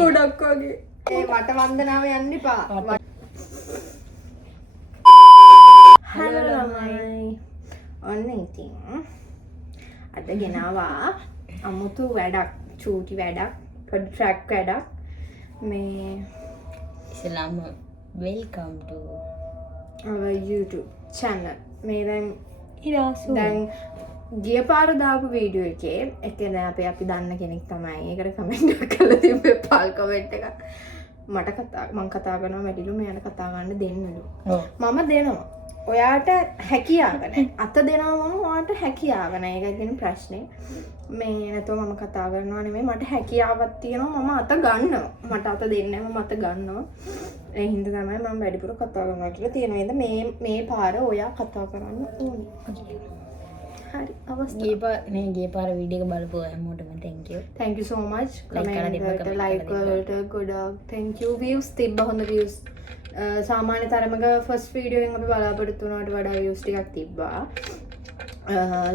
ගොඩක් වගේ. ඒ මට වන්දනාව යන්න එපා. හලෝ ළමයි. ඔන්න ඉතින් අද ගෙනාවා අමුතු වැඩක්, චූටි වැඩක්, පොඩි ට්‍රැක් වැඩක්. මේ ඉස්ලාම welcome to our YouTube channel. මේ දැන් ඉරාසු දැන් ගිය පාර දාපු වීඩියෝ එකේ එකනේ අපි දන්න කෙනෙක් තමයි. ඒකට කමෙන්ට් එකක් කරලා තිබ්බේ පාල් කමෙන්ට් එකක්. මම කතා කරනවා මැඩිලු මෙයාට කතා ගන්න දෙන්නලු. මම දෙනවා. ඔයාට හැකියාව නැහැ. අත දෙනවා මම ඔයාට හැකියාව නැහැ. ඒක ගැන ප්‍රශ්නේ. මේ නැතෝ මම කතා කරනවා නෙමෙයි මට හැකියාවක් තියෙනවා මම අත ගන්නවා. මට අත දෙන්නේ නැහැ මම අත ගන්නවා. ඒ හින්දා තමයි මම වැඩිපුර කතා කරනවා කියලා තියෙනවා. මේ පාර ඔයා කතා කරන්න ඕනේ. හරි අවස්ථාව. ගේ පාර වීඩියෝ එක බලපුව හැමෝටම thank you. Thank you so much. Comment වලට like වලට ගොඩක් thank you. views තිබ්බ හොඳ views. සාමාන්‍ය තරමක first video එකෙන් අපි බලාපොරොත්තු වුණාට වඩා views ටිකක් තිබ්බා.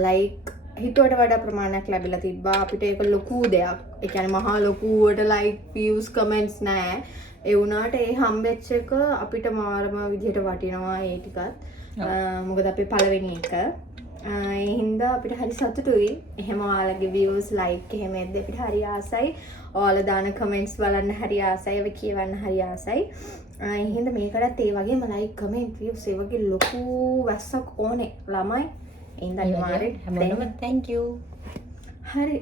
like හිතුවට වඩා ප්‍රමාණයක් ලැබිලා තිබ්බා. අපිට ඒක ලොකු දෙයක්. ඒ කියන්නේ මහා ලොකුවට like views comments නැහැ. ඒ වුණාට ඒ හම්බෙච්ච එක අපිට මාරම විදිහට වටිනවා ඒ ටිකත්. මොකද අපේ පළවෙනි එක. ඒ හින්දා අපිට හරි සතුටුයි. එහෙම ඔයාලගේ views like එහෙම එද්දි අපිට හරි ආසයි. ඔයාලා දාන comments බලන්න හරි ආසයි. ඒව කියවන්න හරි ආසයි. ඒ හින්දා මේකටත් ඒ වගේම like comment views ඒ වගේ ලොකු වැස්සක් ඕනේ ළමයි. ඒ හින්දා අනිවාර්යෙන් හැමෝටම thank you. හරි.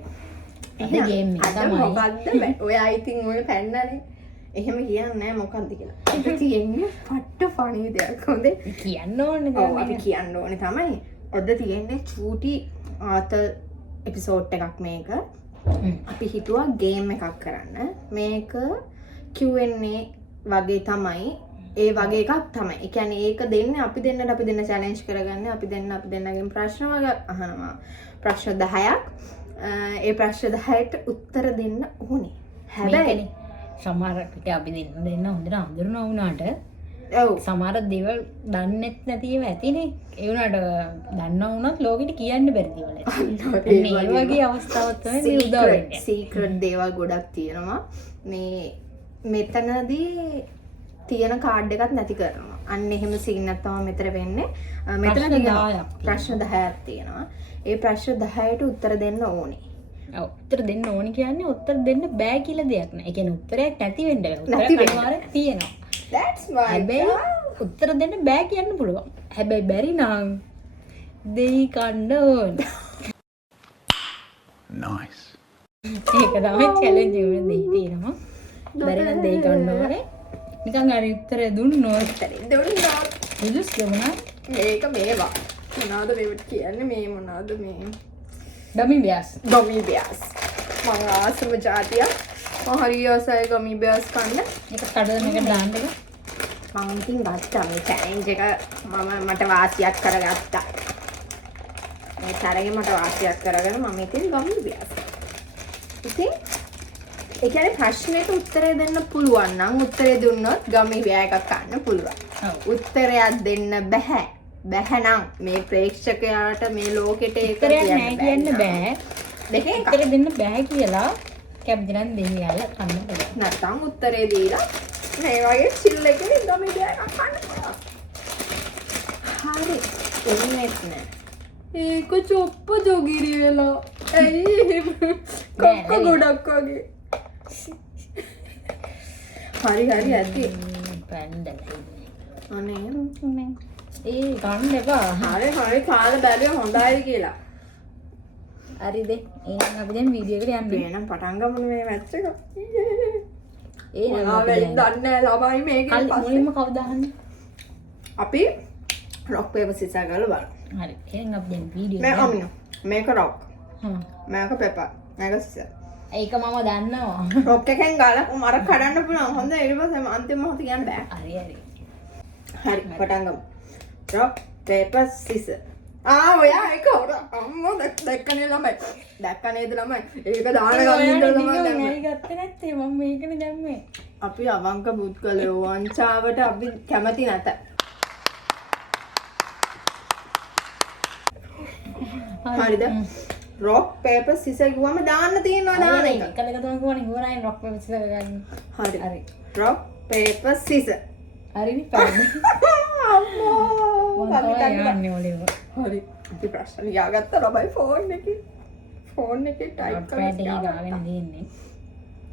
අද game එක තමයි. මොකද්ද? ඔයා ඉතින් ඔය පැන්නනේ. එහෙම කියන්නේ නැහැ මොකද්ද කියලා. ඒක තියෙන්නේ පට්ට ෆනි දෙයක්. හොඳේ. කියන්න ඕනේ ඔව් අපි කියන්න ඕනේ තමයි. ඔද තියෙන්නේ චූටි ආතල් එපිසෝඩ් එකක් මේක. අපි හිතුවා ගේම් එකක් කරන්න. මේක Q&A වගේ තමයි. ඒ වගේ එකක් තමයි. ඒ කියන්නේ ඒක දෙන්නේ අපි දෙන්න චැලෙන්ජ් කරගන්න. අපි දෙන්නගෙන් ප්‍රශ්න වගේ අහනවා. ප්‍රශ්න 10ක්. ඒ ප්‍රශ්න 10ට උත්තර දෙන්න ඕනේ. හැබැයි සමහරකට අපි දෙන්න හොඳට අඳුරනවා වුණාට ඔව් සමහර දේවල් දන්නෙත් නැතිව ඇතිනේ. ඒ වුණාට දන්නා වුණත් ලෝකෙට කියන්න බැරි දේවල් ඇති. මේ වගේ අවස්ථාවක් තමයි මේ උදා වෙන්නේ. සීක්‍රට් දේවල් ගොඩක් තියෙනවා. මේ මෙතනදී තියෙන කාඩ් එකක් නැති කරනවා. අන්න එහෙම සීන් එකක් තමයි මෙතන වෙන්නේ. මෙතන ප්‍රශ්න 10ක් තියෙනවා. ඒ ප්‍රශ්න 10ට උත්තර දෙන්න ඕනේ. උත්තර දෙන්න ඕනේ කියන්නේ උත්තර දෙන්න බෑ කියලා දෙයක් නෑ. ඒ කියන්නේ උත්තරයක් නැති වෙන්න බෑ. උත්තර අනිවාර්යෙන් තියෙනවා. That's my හැබැයි උත්තර දෙන්න බෑ කියන්න පුළුවන්. හැබැයි බැරි නම් දෙයි කන්න ඕන. Nice. ඒක තමයි challenge එක දෙයි තියෙනවා. බැරි නම් දෙයි කන්න ඕනේ. නිකන් හරි උත්තර දුන්නොත් විදුස් ගමන මේක මේවා. මොනවද මේවට කියන්නේ මේ මොනවද මේ? ගමි බෑස්. ගමි බෑස්. මම ආසම જાතිය. මම හරි ආසයි ගමි බෑස් කන්න. ඒක කඩන එක දාන්න එක. මම ඉතින් ගත්තා මේ චැලෙන්ජ් එක මට වාසියක් කරගත්තා. මේ තරගේ මට වාසියක් කරගෙන මම ඉතින් ගමි බෑස්. ඉතින් ඒ කියන්නේ ප්‍රශ්නෙට උත්තරය දෙන්න පුළුවන් නම් උත්තරය දුන්නොත් ගමි බෑ එකක් ගන්න පුළුවන්. උත්තරයක් දෙන්න බෑ. බෑ නම් මේ ප්‍රේක්ෂකයාට මේ ලෝකෙට ඒක කියන්න බෑ. දෙකෙන් උත්තර දෙන්න බෑ කියලා කැප්ටන් දෙවියන්ලා කන්න පුළුවන්. නැත්නම් උත්තරේ දීලා මේ වගේ චිල් එකේ ගමි බෑ එකක් ගන්න පුළුවන්. හරි. එන්නේ නැහැ. ඒක චොප්ප ජොගිරි වෙලා. ඇයි කොක්ක ගොඩක් වගේ. හරි ඇති. පැන්ඩලා. අනේ ඒ ගන්න එපා. හරි කාලා බැලුවා හොඳයි කියලා. හරිද? එහෙනම් අපි දැන් වීඩියෝ එකට යන්න. එහෙනම් පටන් ගමු මේ මැච් එක. ඒ ආවෙල් දන්නේ ළමයි මේකෙන් මුලින්ම කවුද අහන්නේ? අපි රොක් පේපර් සිසර් ගාලා බලමු. හරි. එහෙනම් අපි දැන් වීඩියෝ මේ අමිනෝ. මේක රොක්. හ්ම්. මේක පේපර්. මේක සිසර්. ඒක මම දන්නවා. රොක් එකෙන් ගාලා මර කඩන්න පුළුවන්. හොඳයි ඊට පස්සේ අන්තිම මොහොත කියන්න බෑ. හරි. හරි පටන් ගමු. රොක් පේපර් සිසර්. ඔයා ඒක අම්මෝ දැක්කනේ ළමයි. දැක්ක නේද ළමයි? ඒක දාන ගමන් ඉඳලා තමයි දැම්මේ. මම ගත්තේ නැත්තේ මම මේකනේ දැම්මේ. අපි අවංක පුද්ගලයෝ වංචාවට අපි කැමති නැත. හරිද? rock paper scissors ගුවම දාන්න තියෙනවා දාන එක. එකල එක තුනක වුණා ඉවරයි rock paper scissors ගන්න. හරි. හරි. rock paper scissors. හරිනේ පැරදි. අම්මෝ. යන්නේ ඔලිව. හරි. අපි ප්‍රශ්න ලියාගත්තා ළමයි ෆෝන් එකේ. ෆෝන් එකේ ටයිප් කරලා ගාගෙන දෙන්නේ.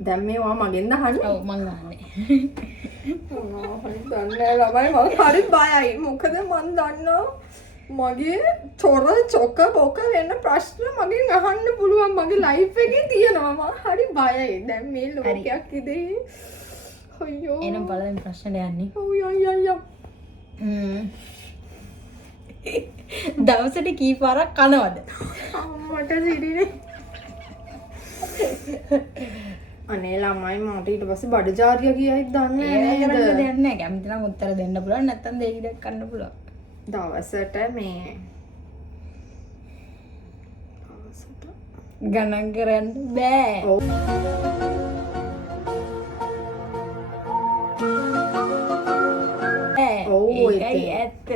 දැන් මේවා මගෙන් දහන්නේ. ඔව් මං ගන්නෙ. හරි දන්නේ ළමයි මම හරි බයයි. මොකද මං දන්නවා මගේ චොර චොක බොක වෙන ප්‍රශ්න මගෙන් අහන්න පුළුවන් මගේ ලයිෆ් එකේ තියෙනවා. මම හරි බයයි. දැන් මේ ලෝකයක් ඉදේ. අයියෝ. එනම් බලන්න ප්‍රශ්නට යන්නේ. ඔව් යයි. දවසට කී පාරක් කනවද? අම්මට සිරිනේ. අනේ ළමයි මට ඊට පස්සේ බඩජාරිය කියයිද දන්නේ ඒක කරන්න නේද? දෙයක් නැහැ. කැමති නම් උත්තර දෙන්න පුළුවන් නැත්නම් දෙක දෙයක් ගන්න පුළුවන්. දවසට ගණන් කරන්න බෑ. ඔව්. ඔව්, ඒකයි ඉතින්. ඇත්ත.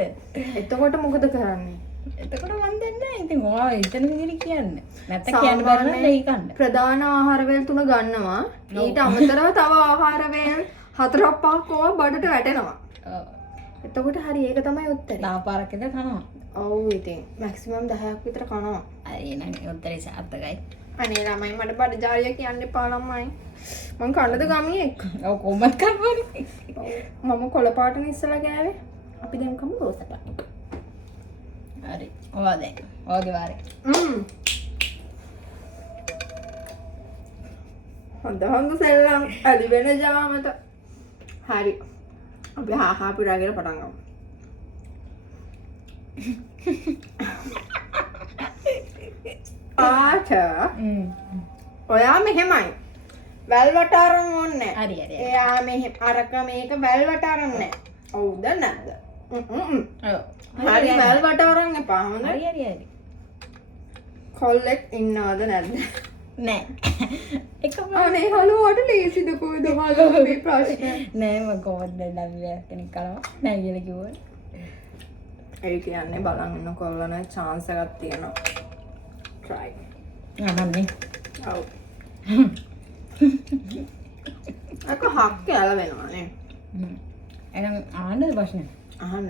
එතකොට මොකද කරන්නේ? එතකොට මන් දන්නේ නැහැ. ඉතින් ඔයා හිතන විදිහට කියන්න. නැත්නම් කියන්න බැරි නම් දෙයි ගන්න. ප්‍රධාන ආහාර වේල් 3 ගන්නවා. ඊට අමතරව තව ආහාර වේල් 4-5ක් ඕවා බඩට වැටෙනවා. ඔව්. එතකොට හරි ඒක තමයි උත්තරේ. 10 පාරක් විතර කනවා. ඔව් ඉතින් මැක්සිමම් 10ක් විතර කනවා. හරි එහෙනම් උත්තරේ සාර්ථකයි. අනේ ළමයි මට බඩජාරිය කියන්න එපා ළමයි. මං කන්නද ගමියෙක්. ඔව් කොහොමද කරන්නේ? මම කොළ පාටන ඉස්සලා ගෑවේ. අපි දැන් කමු රෝස පාට. හරි. ඔයා දැන්. ඔයාගේ වාරේ. හොඳ සෙල්ලම් ඇලි වෙන ජාමත. හරි. අපි හා පුරාගෙන පටන් ගමු. පාට ඔයා මෙහෙමයි. වැල් වටාරම් ඕනේ. හරි හරි. එයා මෙහෙම අරක මේක වැල් වටාරම් නෑ. ඔව්ද නැද්ද? ඔව්. හරි වැල් වටාරම් එපා හොඳ. හරි හරි හරි. කොල්ලෙක් ඉන්නවද නැද්ද? නෑ. එකම අනේ හලුවට ලේසිද කොයිද හලු මේ ප්‍රශ්න. නෑ මම කොහොමද ඩබ්ලිව් කෙනෙක් කරනවා නෑ කියලා කිව්වා. ඒ කියන්නේ බලන් ඉන්න කොල්ලන chance එකක් තියෙනවා. try. අහන්නේ. ඔව්. අක හක් කියලා වෙනවා නේ. එහෙනම් ආන්නද ප්‍රශ්නේ? අහන්න.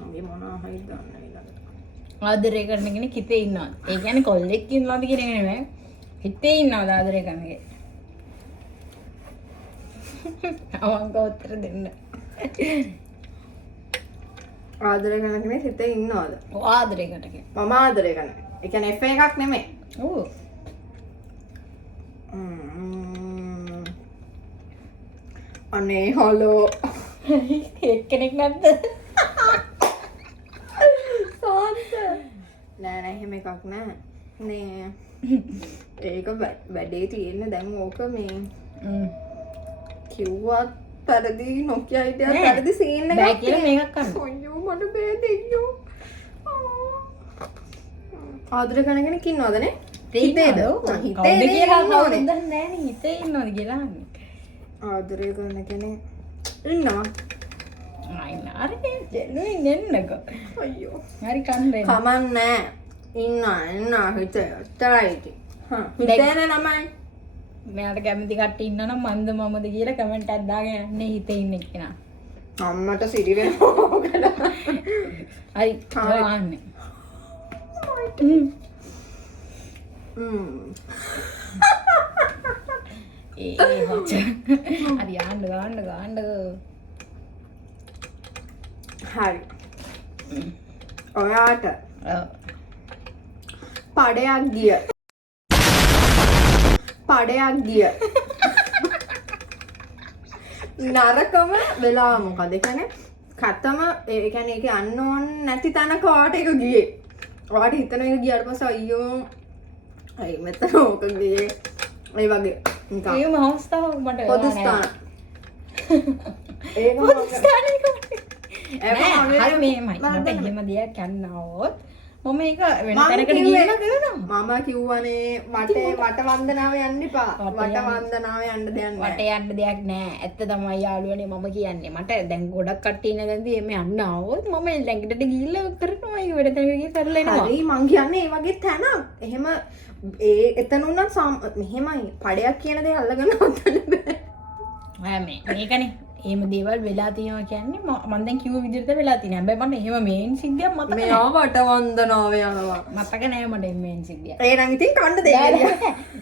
මගේ මොනවා හරි දන්නේ ඊළඟට. ආදරය කරන කෙනෙක් හිතේ ඉන්නවා. ඒ කියන්නේ කොල්ලෙක් ඉන්නවාද කියන එක නෙමෙයි. හිතේ ඉන්නවද ආදරය කරන කෙනෙක්? අවංක උත්තර දෙන්න. ආදරය කරන කෙනෙක් හිතේ ඉන්නවද? ඔව් ආදරය කරන කෙනෙක්. මම ආදරය කරන. ඒ කියන්නේ F එකක් නෙමෙයි. ඔව්. අනේ හලෝ. එක්කෙනෙක් නැද්ද? සාන්ත. නෑ එහෙම එකක් නෑ. නේ ඒක වැඩේ තියෙන්නේ දැන් ඕක මේ කිව්වත් පරිදි නොකිය හිටියත් පරිදි සීන් එකක් බෑ කියලා මේකක් කරන්න. අයියෝ මට බෑ දෙයියෝ. ආදර කරන කෙනෙක් ඉන්නවදනේ? හිතේද? හිතේ කියලා නෝනේ. නෑ නේ හිතේ ඉන්නවද කියලා අහන්නේ. ආදරය කරන කෙනෙක් ඉන්නවා. අයි නාරේ දෙන්නුයි නෙන්නක. අයියෝ. හරි කන්නේ. කමන්නේ. ඉන්නවා හිතේ. තරයිටි. හිතේනේ ළමයි. මෙයාට කැමති කට්ටිය ඉන්නවනම් මන්ද මමද කියලා කමෙන්ට් එකක් දාගෙන යන්නේ හිතේ ඉන්න එක්කෙනා. අම්මට සිරි වෙනවා. හරි ආන්නේ. ඒ වචන. හරි ගාන්න. හරි. ඔයාට ඔව්. පඩයක් ගිය. නරකම වෙලා මොකද? ඒ කියන්නේ කතම ඒ කියන්නේ ඒක යන්න ඕන නැති තැනක ඔයාට ඒක ගියේ. ඔයාට හිතන එක ගියාට පස්සේ අයියෝ අයි මෙතන ඕක ගියේ. ඒ වගේ නිකන් ඒම අවස්ථාවක් මට පොදු ස්ථාන. ඒක පොදු ස්ථානයක ඒක හරි මෙහෙමයි. මට එහෙම දෙයක් යන්න આવොත් මම ඒක වෙන තැනකට ගිහිල්ලා කරනවා. මම කිව්වනේ වට වන්දනාව යන්න එපා. වට වන්දනාව යන්න දෙයක් නැහැ. වට යන්න දෙයක් නෑ. ඇත්ත තමයි යාළුවනේ මම කියන්නේ. මට දැන් ගොඩක් කට්ටිය ඉන්නකන්දී එමේ යන්න ආවොත් මම ළඟට ගිහිල්ලා කරනවා. ඒක වෙන තැනකට ගිහිල්ලා කරලා එනවා. හරි මං කියන්නේ ඒ වගේ තැනක්. එහෙම එතන උනත් මෙහෙමයි. පඩයක් කියන දේ අල්ලගෙන හොතන්න බෑ. මේකනේ එහෙම දේවල් වෙලා තියෙනවා කියන්නේ මම දැන් කිව්ව විදිහට වෙලා තියෙනවා. හැබැයි මම එහෙම මේන් සිද්ධියක් මතක නෑ. මෙයා වට වන්දනාව යනවා. මතක නෑ මට මේන් සිද්ධියක්. එහෙනම් ඉතින් කන්න දෙන්න.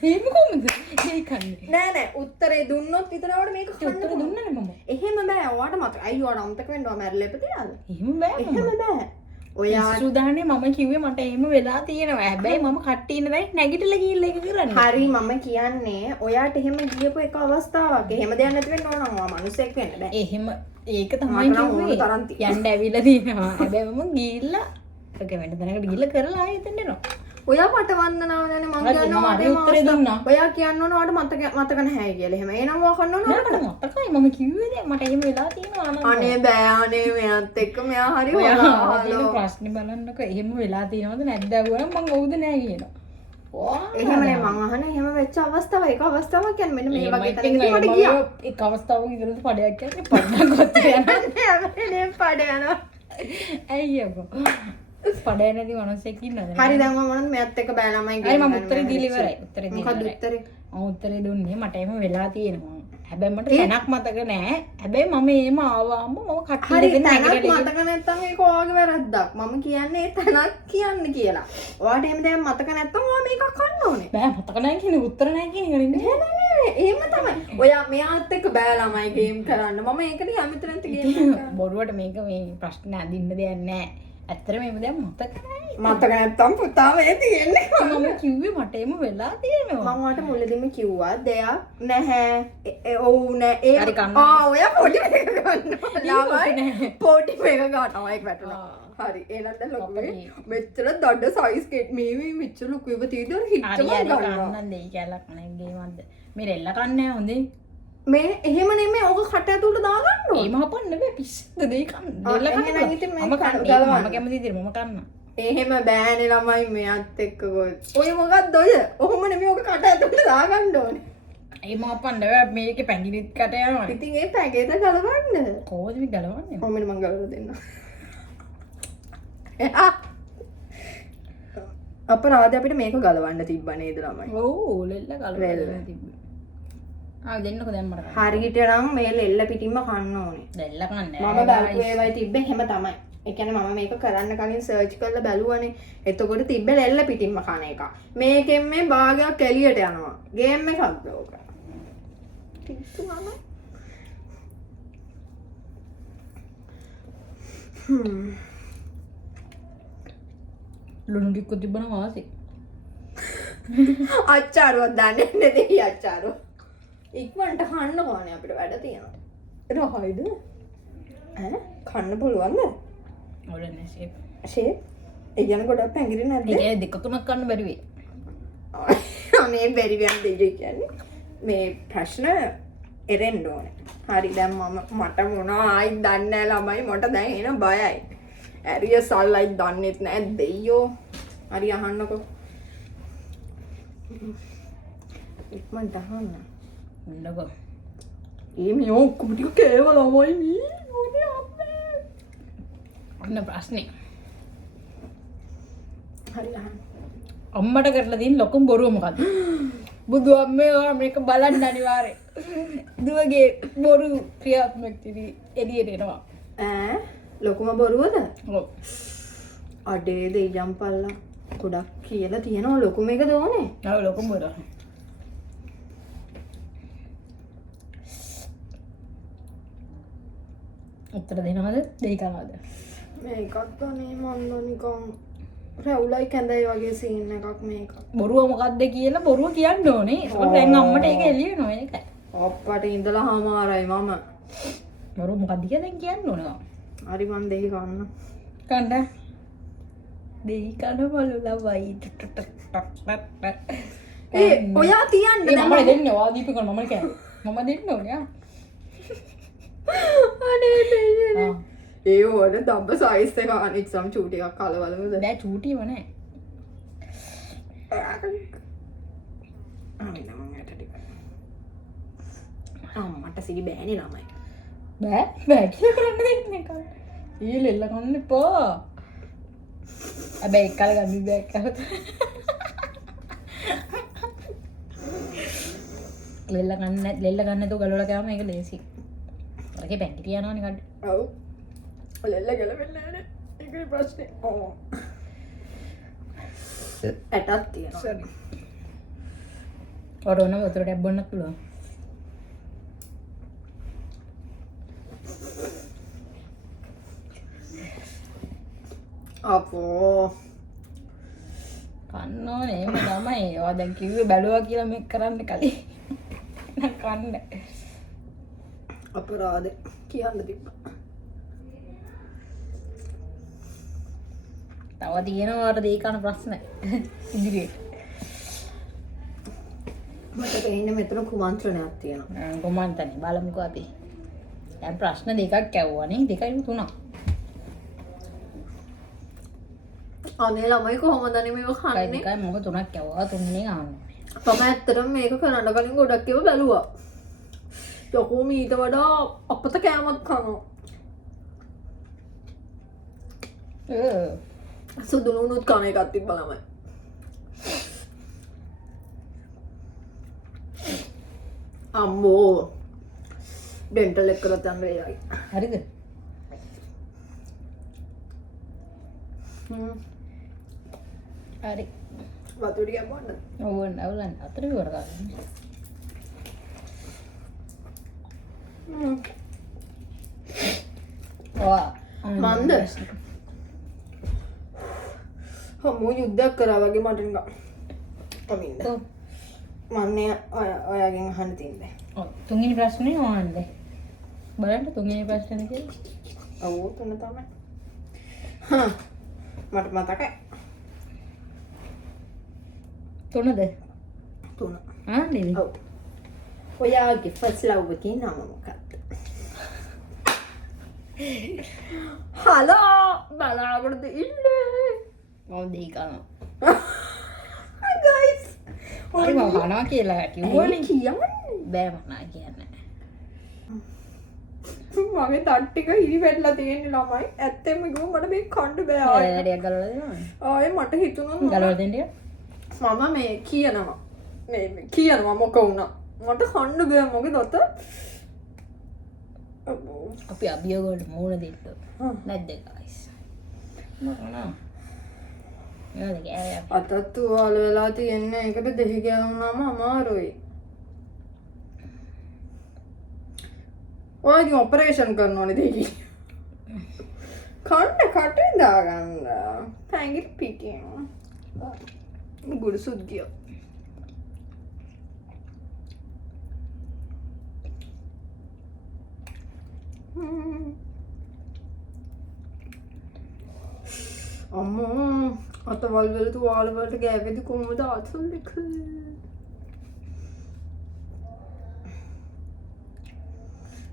එහෙම කොහොමද? ඒ කන්නේ. නෑ උත්තරේ දුන්නොත් විතරවට මේක කන්න උත්තර දුන්නනේ මම. එහෙම බෑ. ඔයාට මතක. අයියෝ ඔයාට අමතක වෙනවා මැරලා ඉපදිලාද? එහෙම බෑ. එහෙම බෑ. ඔයා සුදානේ මම කිව්වේ මට එහෙම වෙලා තියෙනවා. හැබැයි මම කට්ටිය ඉන්න දැන් නැගිටලා ගිහිල්ලා ඒක කරන්නේ. හරි මම කියන්නේ ඔයාට එහෙම ගියපු එක අවස්ථාවක්. එහෙම දෙයක් නැති වෙන්න ඕන නම් ඔයා මිනිස්සෙක් වෙන්න බෑ. එහෙම ඒක තමයි කිව්වේ. යන්න ඇවිල්ලා තියෙනවා. හැබැයි මම ගිහිල්ලා ඒක වෙන තැනකට ගිහිල්ලා කරලා ආයෙත් එන්නවා. ඔයා මට වන්දනාව දැනේ මම කියනවා හරි උත්තරේ දුන්නා. ඔයා කියන්න ඕන ඔයාට මතක නැහැ කියලා. එහෙම එනම ඔයා කන්න ඕන මට මතකයි මම කිව්වේ දැන් මට එහෙම වෙලා තියෙනවා අනන්ත. අනේ බෑ අනේ මෙයාත් එක්ක මෙයා හරි ඔයා තියෙන ප්‍රශ්නේ බලන්නකෝ එහෙම වෙලා තියෙනවද නැද්ද අහුවම මම ඔව්ද නෑ කියනවා. එහෙමනේ මං අහන්නේ එහෙම වෙච්ච අවස්ථාවක් ඒක අවස්ථාවක් කියන්නේ මෙන්න මේ වගේ තැනකදී මට ගියා. ඒක අවස්ථාවක ඉඳලා පඩයක් කියන්නේ පඩක් ගොත් යනවා. නේ පඩ යනවා. අයියෝ. පඩය නැති මිනිස්සෙක් ඉන්නවද? හරි දැන් මම මොනවද මෙයත් එක්ක බෑ ළමයි හරි මම උත්තරේ දීලා ඉවරයි. උත්තරේ දීලා මොකද ඉවරයි. උත්තරේ? මම උත්තරේ දුන්නේ මට එහෙම වෙලා තියෙනවා. හැබැයි මට තැනක් මතක නෑ. හැබැයි මම එහෙම ආවම මම කට්ටිය හරි දෙන්න තැනක් නැගිටලා මතක නැත්තම් ඒක ඔයාගේ වැරද්දක්. මම කියන්නේ ඒ තැනක් කියන්න කියලා. ඔයාට එහෙම දෙයක් මතක නැත්තම් ඔයා මේක කන්න ඕනේ. බෑ මතක නෑ කියන්නේ උත්තර නෑ කියන එක නෙමෙයි. නෑ එහෙම තමයි. ඔයා මෙයාත් එක්ක බෑ ළමයි ගේම් කරන්න. මම ඒකට කැමති නැති ගේම් කරන්න. බොරුවට මේක මේ ප්‍රශ්න අදින්න දෙයක් නෑ. ඇත්තටම මේක දැන් මතක නෑ. මතක නැත්තම් පුතා මේ තියෙන්නේ. මම කිව්වේ මට එහෙම වෙලා තියෙනවා. මම ඔයාට මුලදීම කිව්වා දෙයක් නැහැ. ඔව් නෑ. ඒ හරි කන්න. ඔයා පොඩි මේක ගන්නවා. ළමයි පොඩි මේක ගන්නවා ඒක වැටුණා. හරි එහෙනම් දැන් ලොකුවේ මෙච්චර දඩ සයිස් කෙට් මේ මෙච්චර ලොකුව තියෙද්දි හිටම ගන්නවා. කන්නන් දෙයි කැලක් නේ ගේමක්ද මේ රෙල්ල කන්නේ හොඳේ මේ එහෙම නෙමෙයි ඕක කට ඇතුළට දාගන්න ඕනේ. ඒ මහපන්න බෑ පිස්සුද දෙයි කන්න රෙල්ල කන්න. එහෙනම් ඉතින් මේක මම කන්නේ මම කැමති විදිහට මම කන්න. එහෙම බෑනේ ළමයි මෙයත් එක්ක ගොස්. ඔය මොකක්ද ඔය? ඔහොම නෙමෙයි ඕක කට ඇතුළට දාගන්න ඕනේ. ඒ මහපන්න බෑ මේකේ පැංගිරිත් කට යනවා. ඉතින් ඒ පැකේට ගලවන්න. කොහොමද මේ ගලවන්නේ? කොහොමද මං ගලවලා දෙන්න. අපරාධ අපිට මේක ගලවන්න තිබ්බ නේද ළමයි? ඔව් ලෙල්ල ගලවලා තිබ්බා. දෙන්නකො දැන් මට හරියට නම් මේ ලෙල්ල පිටින්ම කන්න ඕනේ. ලෙල්ල කන්නේ මම බලපු ඒවයි තිබ්බේ එහෙම තමයි. ඒ කියන්නේ මම මේක කරන්න කලින් සර්ච් කරලා බැලුවනේ. එතකොට තිබ්බේ ලෙල්ල පිටින්ම කන එක. මේකෙන් මේ භාගයක් එළියට යනවා. ගේම් එකක්ද ඕක? පිස්සු මම. ලුණු ටිකක් තිබ්බනම් වාසි. අච්චාරුවක් දාන්නේ නැති අච්චාරුව. ඉක්මනට කන්න ඕනේ අපිට වැඩ තියෙනවා. රහයිද? කන්න පුළුවන්ද? ඔලනේ ෂේප්. ෂේප්? ඒ කියන්නේ ගොඩක් පැංගිරි නැද්ද? ඒ දෙක තුනක් කන්න බැරි වෙයි. අනේ බැරි වෙන දෙයක් කියන්නේ. මේ ප්‍රශ්න එරෙන්න ඕනේ. හරි දැන් මට මොනවා ආයි දන්නේ නැහැ ළමයි මට දැන් එන බයයි. ඇරිය සල්ලයි දන්නෙත් නැහැ දෙයියෝ. හරි අහන්නකෝ. ඉක්මනට අහන්න. උන්නකෝ. මේ ඔක්කොම ටික කේවලමයි මේ මොනේ අපේ. අන්න ප්‍රශ්නේ. හරි අහන්න. අම්මට කරලා තියෙන ලොකුම බොරුව මොකද්ද? බුදු අම්මේ ඔයා මේක බලන්න අනිවාර්යෙන්. දුවගේ බොරු ක්‍රියාත්මක තිරි එළියට එනවා. ලොකුම බොරුවද? ඔව්. අඩේ දෙයියන් පල්ලා. ගොඩක් කියලා තියෙනවා ලොකු මේක දෝනේ. ඔව් ලොකුම බොරුව. උත්තර දෙනවද? දෙයි කනවද? මේකත් අනේ මන්ද නිකන් රැවුලයි කැඳයි වගේ සීන් එකක් මේක. බොරුව මොකද්ද කියලා බොරුව කියන්න ඕනේ. ඒක දැන් අම්මට ඒක එළිය වෙනවා ඒකයි. අප්පට ඉඳලා හමාරයි මම. බොරුව මොකද්ද කියලා දැන් කියන්න ඕනේ. හරි මන් දෙහි කන්න. කන්න. දෙයි කන බලලා වයි. ඔයා තියන්න මම දෙන්නේ ඔයා දීපේ මම කියන්නේ. මම දෙන්න ඕනේ. අනේ දෙයියනේ. ඒ ඕට දබ්බ සයිස් එක අනික් සම් චූටි එකක් කලවලමද දැ චූටි වනේ මට සිරි බෑනි ළමයි බෑ බැටිය කරන්න දෙන්න එක ඒ ලෙල්ල කන්න පෝ ඇබැ එක්කල ගමි බැක්කහත ලෙල්ල ගන්න තු ගලල කෑම එක ලේසි රක පැටි තියනවානිකට ඔව් ලෙල්ල ගැලවෙන්න එක ප්‍රශ්නය ඕ ඇටත් තියෙන ඔරෝන වතුරට ඇබ්බොන්න පුළුවන් අපෝ කන්නෝ නේම තමයි ඒවා දැන් කිව්වේ බැලුවා කියලා මේ කරන්න කලින් කන්න අපරාධ කියන්න තිබ්බ තව තියෙනවාට දේකන ප්‍රශ්න ඉදිරියට මට එන්න මෙතන කුමන්ත්‍රණයක් තියෙනවා ගොමන්තන බලමුකෝ අපි දැන් ප්‍රශ්න දෙකක් ඇව්වනේ දෙකයි තුනක් අනේ ළමයි කොහොමදනේ මේක කන්නේ දෙකයි මොක තුනක් ඇව්වා තුන්වෙනි ගන්න තම ඇත්තටම මේක කරන්න කලින් ගොඩක් ඒවා බැලුවා යකෝ මීට වඩා අපත කෑමක් කනවා සුදුනුනුත් කන එකක් තිබ්බ ළමයි අම්බෝ ඩෙන්ටල් එක කරත් යන්න වෙයි හරිද හරි වතුර ටිකක් බොන්න ඕවන් අවුලන් අතර විවර ගන්න මන්ද හමෝ යුද්ධයක් කරා වගේ මට නිකන් තමින්ද මන්නේ ඔයාගෙන් අහන්න තින්නේ තුන්වෙනි ප්‍රශ්නේ ඕනද බලන්න තුන්වෙනි ප්‍රශ්නේ කියලා ඔව් තුන තමයි මට මතකයි තුනද තුන නේද ඔව් ඔයාගේ ෆස්ට් ලව් එකේ නම මොකක්ද හලෝ බලාගොඩද ඉන්නේ මම දෙයි කන ගයිස් හරි මම කනවා කියලා කිව්වනේ කියන්නේ බෑ මනා කියන්න මගේ තට්ටික හිරි වැටලා තියෙන්නේ ළමයි ඇත්තෙම ගිහුව මට මේ කන්න බෑ ආයෙ වැඩියක් ගලවලා දෙනවා ආයෙ මට හිතුණා ගලවලා දෙන්න මම මේ කියනවා මේ කියනවා මොක වුණා මට කන්න බෑ මොකද දත අපි අභියෝගවලට මූණ දෙන්න නැද්ද guys මොනවා නේද ගෑ අතත් තුවාල වෙලා තියෙන්නේ ඒකට දෙහි ගෑවුනාම අමාරුයි ඔයාගේ ඔපරේෂන් කරනවනේ දෙහි කන්න කටෙන් දාගන්න පැංගිරි පිටින් ගුඩු සුද්දිය අම්මෝ අතවල් වල තුවාල වලට ගෑවෙදි කොහොමද ආසල් දෙක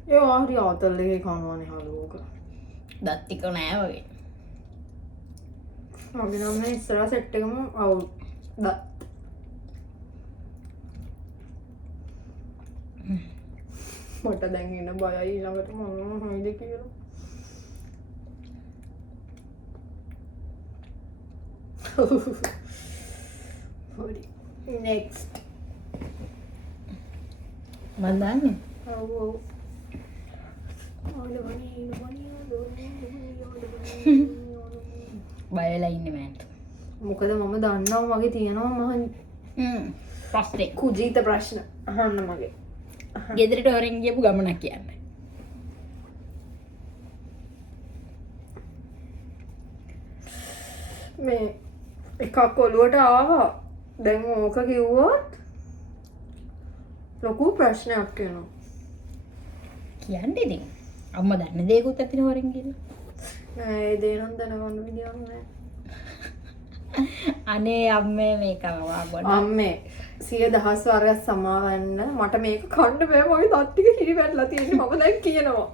ඒ ආරි ආතල් එකේ කනවනේ හලෝක දත් ටික නෑ වගේ මගේ නම් මේ ඉස්සරහ සෙට් එකම අවුල් දත් මට දැන් එන බයයි ඊළඟට මොනවා හොයද කියලා හරි next මන් දන්නේ ඔව් ඔව් බයලා ඉන්නේ මෑන්ට මොකද මම දන්නවා වගේ තියෙනවා මම ප්‍රශ්නේ කුජීත ප්‍රශ්න අහන්න මගේ ගෙදරට හොරෙන් ගියපු ගමනක් කියන්න මේ එකක් ඔලුවට ආවා දැන් ඕක කිව්වොත් ලොකු ප්‍රශ්නයක් වෙනවා කියන්න ඉතින් අම්ම දන්න දේකුත් ඇතින හොරෙන් ගිහලා නෑ ඒ දේ නම් දැනගන්න විදියක් නෑ අනේ අම්මේ මේක වාගොඩ. අම්මේ 100,000 වරක් සමාවන්න මට මේක කන්න බෑ මගේ දත් ටික හිරි වැටලා තියෙන්නේ මම දැන් කියනවා.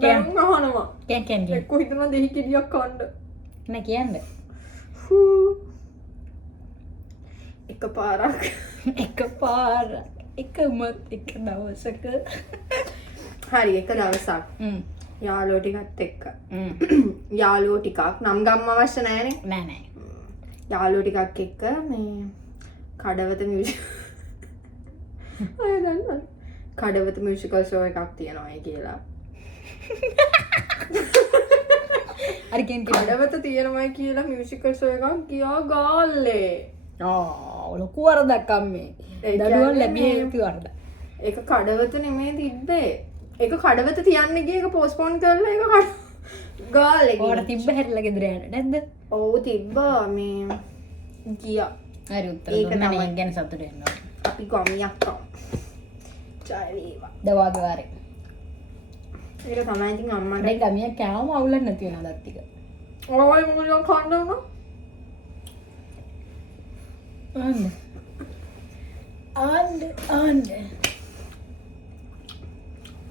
දැන් අහනවා. කියන්න. එක්ක හිතනවා දෙහි කිරියක් කන්න. නෑ කියන්න. එකපාරක් එකමත් එක දවසක හරි එක දවසක් යාළුවෝ ටිකත් එක්ක යාළුවෝ ටිකක් නම් ගම්ම අවශ්‍ය නැහැනේ. නෑ. යාළුවෝ ටිකක් එක්ක මේ කඩවත කඩවත මියුසිකල් ෂෝ එකක් තියෙනවා කියලා. හරි කියන්න. කඩවත තියෙනවා කියලා මියුසිකල් ෂෝ එකක් ගියා ගාල්ලේ. ලොකු වරදක් අම්මේ. දඩුවම් ලැබිය යුතු වරද. ඒක කඩවත නෙමෙයි තිබ්බේ. ඒක කඩවත තියන්න ගිය එක පෝස්ට්පෝන් කරලා ඒක ගාල්ලේ. ඔයාලා තිබ්බ හැරිලා ගෙදර යන්න නැද්ද? ඔව් තිබ්බා මේ ගියා. හරි උත්තර ඒක දුන්නා නේ. තමයි. ගැන සතුට වෙනවා. අපි ගමියක් කම්. ජය වේවා. දවාගේ වාරේ. ඒක තමයි ඉතින් අම්මට. දැන් ගමියක් කෑවම අවුලක් නැති වෙනවා දත් ටික. ඔය මොනවා කන්න උනා? ආන්න.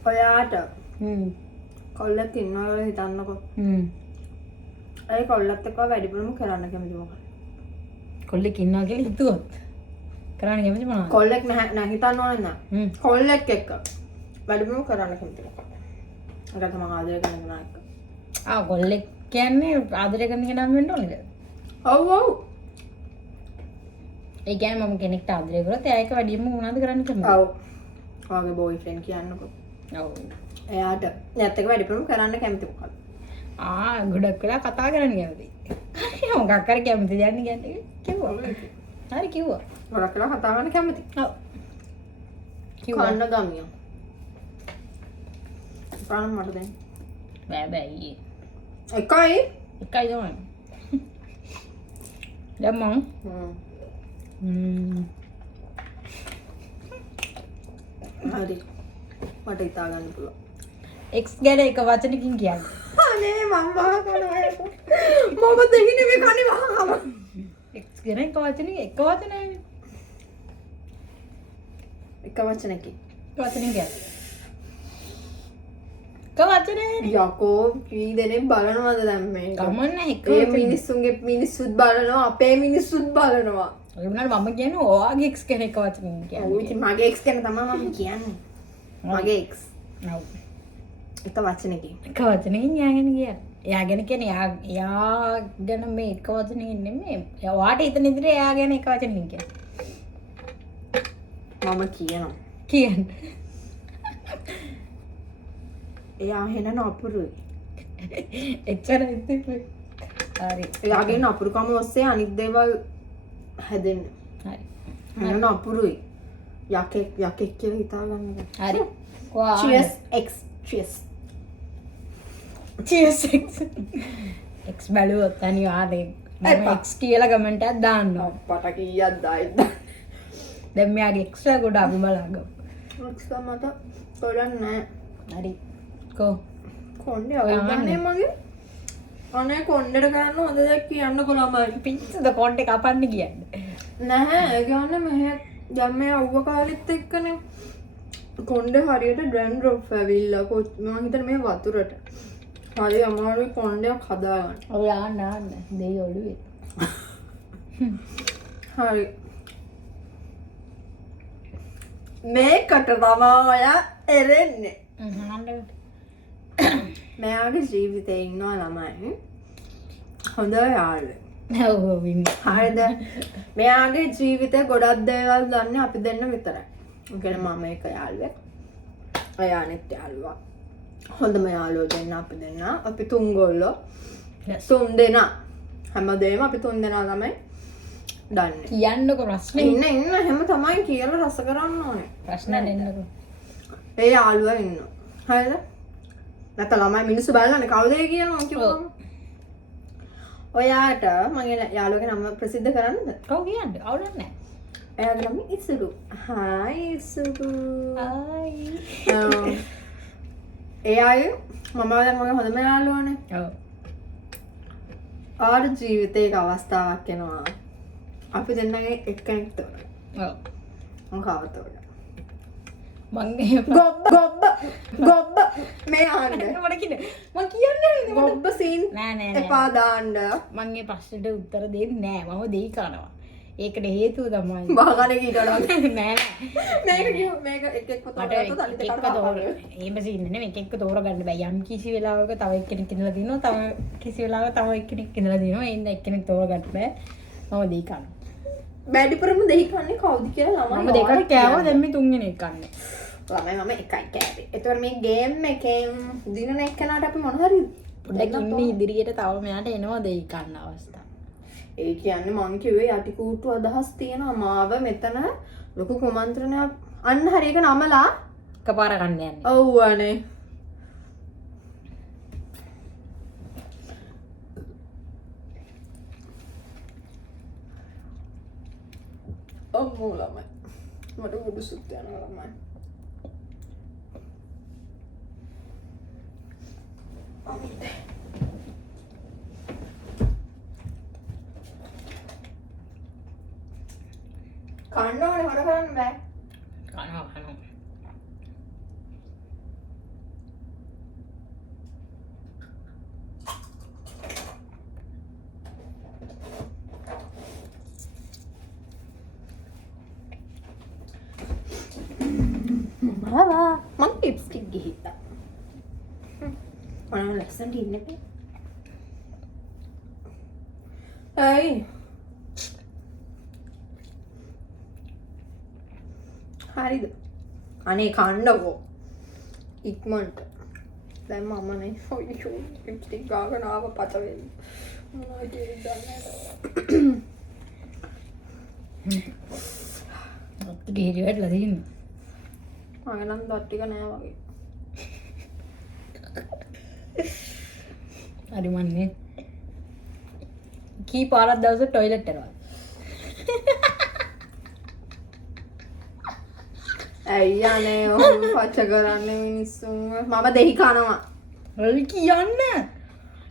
ඔයාට කොල්ලෙක් ඉන්නවා කියලා හිතන්නකෝ. ඒ කොල්ලත් එක්ක වැඩිපුරම කරන්න කැමති මොකක්ද? කොල්ලෙක් ඉන්නවා කියලා හිතුවොත් කරන්න කැමති මොනවද? කොල්ලෙක් නැහැ හිතන්න ඕනේ නැහැ. කොල්ලෙක් එක්ක වැඩිපුරම කරන්න කැමති මොකක්ද? ඒක තමයි ආදරය කරන කෙනා එක්ක. කොල්ලෙක් කියන්නේ ආදරය කරන කෙනා වෙන්න ඕනේද? ඔව්. ඒ කියන්නේ මම කෙනෙක්ට ආදරය කරොත් එයා එක වැඩියෙන්ම මොනවද කරන්න කැමති? ඔව්. ඔයාගේ බෝයිෆ්‍රෙන්ඩ් කියන්නකෝ. ඔව්. එයාට එයාත් එක්ක වැඩිපුරම කරන්න කැමති මොකක්ද? ගොඩක් වෙලා කතා කරන්න කැමති. මොකක් හරි කැමති දෙයක් කියන්නේ කිව්වා. හරි කිව්වා. ගොඩක් වෙලා කතා කරන්න කැමති. ඔව්. කිව්වා. කන්න ගමියා. පාන මට දෙන්න. බෑ ඊයේ. එකයි තමයි. දැන් මම හරි මට හිතා ගන්න පුළුවන්. X ගැන එක වචනකින් කියන්නේ. අනේ මම වහ කරනවා. මම දෙහිනේ මේ කන්නේ වහම. X ගැන එක වචනකින් එක වචනයනේ. එක වචනකින්. වචනින් කියන්නේ. එක වචනේ. යකෝ කී දෙනෙක් බලනවද දැන් මේ? ගමන්න එක ඒ මිනිස්සුන්ගේ මිනිස්සුත් බලනවා අපේ මිනිස්සුත් බලනවා. ඒ වුණාට මම කියන්නේ ඔයාගේ X ගැන එක වචනකින් ඔව් කියන්නේ. ඉතින් මගේ එක්ස් ගැන තමයි මම කියන්නේ. මගේ එක්ස් ඔව්. එක වචනකින්. එක වචනකින් යා ගැන කියන්නේ. එයා ගැන කියන්නේ එයා ගැන මේ එක වචනකින් නෙමෙයි. ඔයාට හිතන ඉදිරියේ එයා ගැන එක වචනකින් කියන්නේ. මම කියනවා. කියන්නේ. එයා හෙන නපුරුයි. එච්චර ඉතින්. හරි. එයාගේ නපුරුකම ඔස්සේ අනිත් දේවල් හැදෙන්න. හරි. හෙන නපුරුයි. යකෙක් කියලා හිතා ගන්න එක. හරි. Cheers X. Cheers. Cheers X. X බලුවොත් අනිවාර්යෙන් මම X කියලා කමෙන්ට් එකක් දාන්නවා. අප්පට කීයක් දායිද? දැන් මෙයාගේ X එක ගොඩ අපි බලගමු. X මට තොලන්නේ නැහැ. හරි. කෝ කොණ්ඩේ අවුල්ගන්නේ මගේ. අනේ කොණ්ඩේට කරන්න හොඳ දෙයක් කියන්නකො ළමයි. පිස්සුද කොණ්ඩේ කපන්න කියන්නේ. නැහැ ඒ කියන්නේ මෙහෙ දැන් මේ අවුව කාලෙත් එක්කනේ කොණ්ඩේ හරියට ඩ්‍රැන්ඩ්‍රොෆ් ඇවිල්ලා මම හිතන්නේ මේ වතුරට. හරි අමාරුයි කොණ්ඩයක් හදාගන්න. ඔය ආන්න දෙයි ඔළුවේ. හරි. මේකට තමයි ඔයා එරෙන්නේ. මෙයාගේ ජීවිතේ ඉන්නවා ළමයි. හොඳ යාළුවෙක්. ඔව් විනි. හරිද? මෙයාගේ ජීවිතේ ගොඩක් දේවල් දන්නේ අපි දෙන්න විතරයි. ඒ කියන්නේ මම එක යාළුවෙක්. අය අනිත් යාළුවා. හොඳම යාළුවෝ දෙන්න අපි දෙන්න. අපි තුන් ගොල්ලෝ. තුන් දෙනා. හැමදේම අපි තුන් දෙනා තමයි දන්නේ. කියන්නකො ප්‍රශ්නේ. ඉන්න හැම තමයි කියලා රස කරන්න ඕනේ. ප්‍රශ්න දෙන්නකො. ඒ යාළුවා ඉන්නවා. හරිද? නැත්නම් ළමයි මිනිස්සු බලන්නේ කවුද කියනවා කිව්වම. ඔයාට මගේ යාළුවගේ නම ප්‍රසිද්ධ කරන්නද? කවු කියන්නේ? අවුලක් නැහැ. එයාගේ නම ඉසුරු. හායි ඉසුරු. හායි. ඒ අය මම දැන් මගේ හොඳම යාළුවානේ. ඔව්. ආර ජීවිතයක අවස්ථාවක් එනවා. අපි දෙන්නගේ එක්කෙනෙක් තෝරන. ඔව්. මම කාව තෝරන. මං ගොබ්බ මේ ආන්න. මට කිව්වේ මං කියන්නේ නේද ගොබ්බ සීන් නෑ එපා දාන්න. මං මේ ප්‍රශ්නෙට උත්තර දෙන්නේ නෑ මම දෙයි කනවා ඒකට හේතුව තමයි බාගනේ කීටනවා. නෑ මේක එක්කෙක්ව මට තෝරගත්ත තලිත එක්ක තෝර එහෙම සීන් නෙමෙයි එක එක තෝරගන්න බෑ යම් කිසි වෙලාවක තව එක්කෙනෙක් ඉඳලා දිනවා තව කිසි වෙලාවක තව එක්කෙනෙක් ඉඳලා දිනවා එන්න එක්කෙනෙක් තෝරගන්න බෑ මම දෙයි කනවා බැඩිපුරම දෙහි කන්නේ කවුද කියලා ළමයි මම දෙකක් කෑවා දැන් මේ තුන්වෙනි එක කන්නේ ළමයි මම එකයි කෑවේ. ඒතකොට මේ ගේම් එකෙන් දිනන එක්කනට අපි මොන හරි පොඩ්ඩක් ඉන්නේ ඉදිරියට තව මෙයාට එනවා දෙයි කන්න අවස්ථාව ඒ කියන්නේ මං කිව්වේ යටි කූට්ටු අදහස් තියෙනවා මාව මෙතන ලොකු කුමන්ත්‍රණයක් අන්න හරි එක නමලා එකපාර ගන්න යන්නේ ඔව් අනේ අම්මෝ ළමයි මට බුදුසුත් යනවා ළමයි කන්න ඕනේ හොර කරන්න බෑ කනවා බාවා මං ලිප්ස්ටික් ගිහිල්ලා මම ලස්සනට ඉන්න එපා ඇයි හරිද අනේ කන්නකෝ ඉක්මනට දැන් මම නේ ඔයෝ ලිප්ස්ටික් ගාගෙන ආව පත වෙන්න මොනවද කියන්නේ අත් ගිහිරි වැටලා තියෙනවා මගේ නම් දත් ටික නෑ වගේ හරි මන්නේ කී පාරක් දවසට ටොයිලට් යනවා ඇයි අනේ ඔහොම පච කරන්නේ මිනිස්සුන් මම දෙහි කනවා රවි කියන්න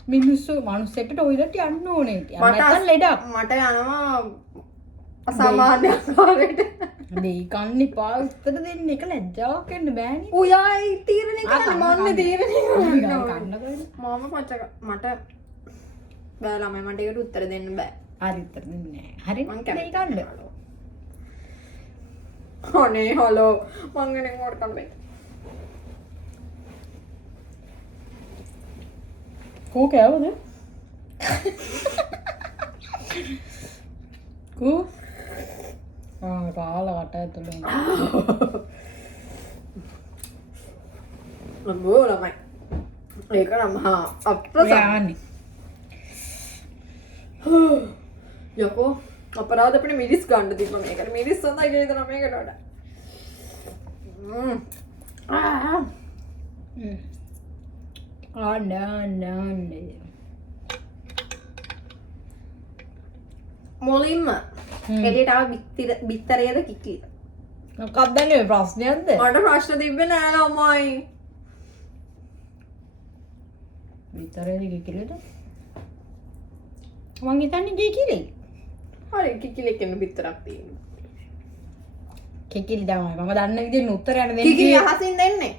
මිනිස්සු මනුස්සයට ටොයිලට් යන්න ඕනේ නැත්නම් ලෙඩක් මට යනවා අසාමාන්‍ය ආකාරයට දෙයි කන්නේ පා උත්තර දෙන්න එක ලැජ්ජාවක් වෙන්න බෑනේ උයයි තීරණය කරන්න මන්නේ තීරණය කරන්න කන්නකො මම පච මට බෑ ළමයි මට ඒකට උත්තර දෙන්න බෑ හරි උත්තර දෙන්නේ නැහැ හරි මං දෙයි කැමති කන්න අනේ හලෝ මං ගෙනෙන් ඕට කන්න බෑ කෝ කෑවද කෝ පාල වට ඇතුළේ අම්මෝ ළමයි ඒක නම් අප්‍රසන්න යකෝ අපරාධ අපිට මිරිස් ගන්න තිබ්බ මේකට මිරිස් හොඳයි කියලා හිතනවා මේකට වඩා ආන්න මුලින්ම එළියට ආව බිත්තරේද කිකිලිද මොකක්ද මේ ප්‍රශ්නයක්ද මට ප්‍රශ්න තිබ්බේ නෑ ළමයි විතරේ කිකිලද මං හිතන්නේ කිකිලි හරි කිකිලි කියන බිත්තරක් තියෙනවා කිකිලි තමයි මම දන්න විදිහට උත්තර යන දෙන්නේ කිකිලි අහසින් දෙන්නේ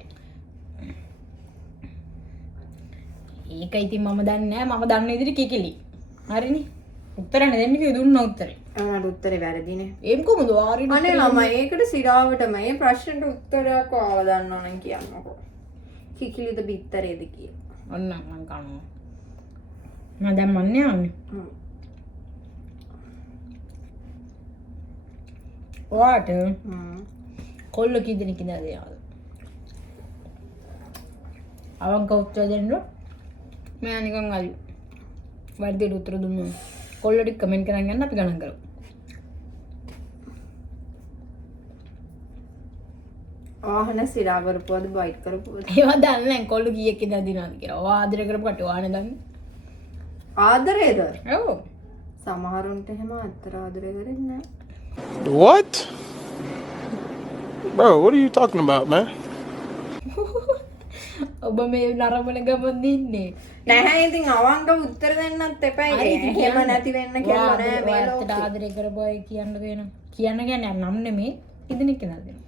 ඒක ඉතින් මම දන්නේ නැහැ මම දන්න විදිහට කිකිලි හරිනේ උත්තර යන දෙන්නේ කිව්ව දුන්න උත්තරේ මට උත්තරේ වැරදිනේ එම් කොහොමද වාරි අනේ ළමයි ඒකට සිරාවට මේ ප්‍රශ්නෙට උත්තරයක් ආව දන්නව නම් කියන්නකෝ කිකිලිද බිත්තරේද කියලා ඔන්න මං කනවා මම දැන් මන්නේ යන්නේ ඔයාට කොල්ල කී දෙනෙක් ඉඳලාද යාද අවංක උත්තර දෙන්න මම නිකන් අලි වර්ධිත උත්තර දුන්නා කොල්ලට කමෙන්ට් කරන් යන්න අපි ගණන් කරමු ආහන සිරා කරපුවද බයිට් කරපුවද ඒවා දන්නේ නැහැ කොල්ල කීයක් ඉඳලා දිනවද කියලා ඔයා ආදර කරපු කට ඔයානේ දන්නේ ආදරේද ඔව් සමහරුන්ට එහෙම අතර ආදරේ කරන්නේ නැහැ What? Bro, what are you talking about, man? ඔබ මේ නරඹන ගමන් දින්නේ. නැහැ ඉතින් අවංක උත්තර දෙන්නත් එපා. එහෙම නැති වෙන්න කියලා නෑ මේ ඔයාට ලෝකෙ. ආදරය කරපුවා කියන්න දෙනවා. කියන්න කියන්නේ නම් නෙමේ ඉදෙනෙක් කියලා දෙනවා.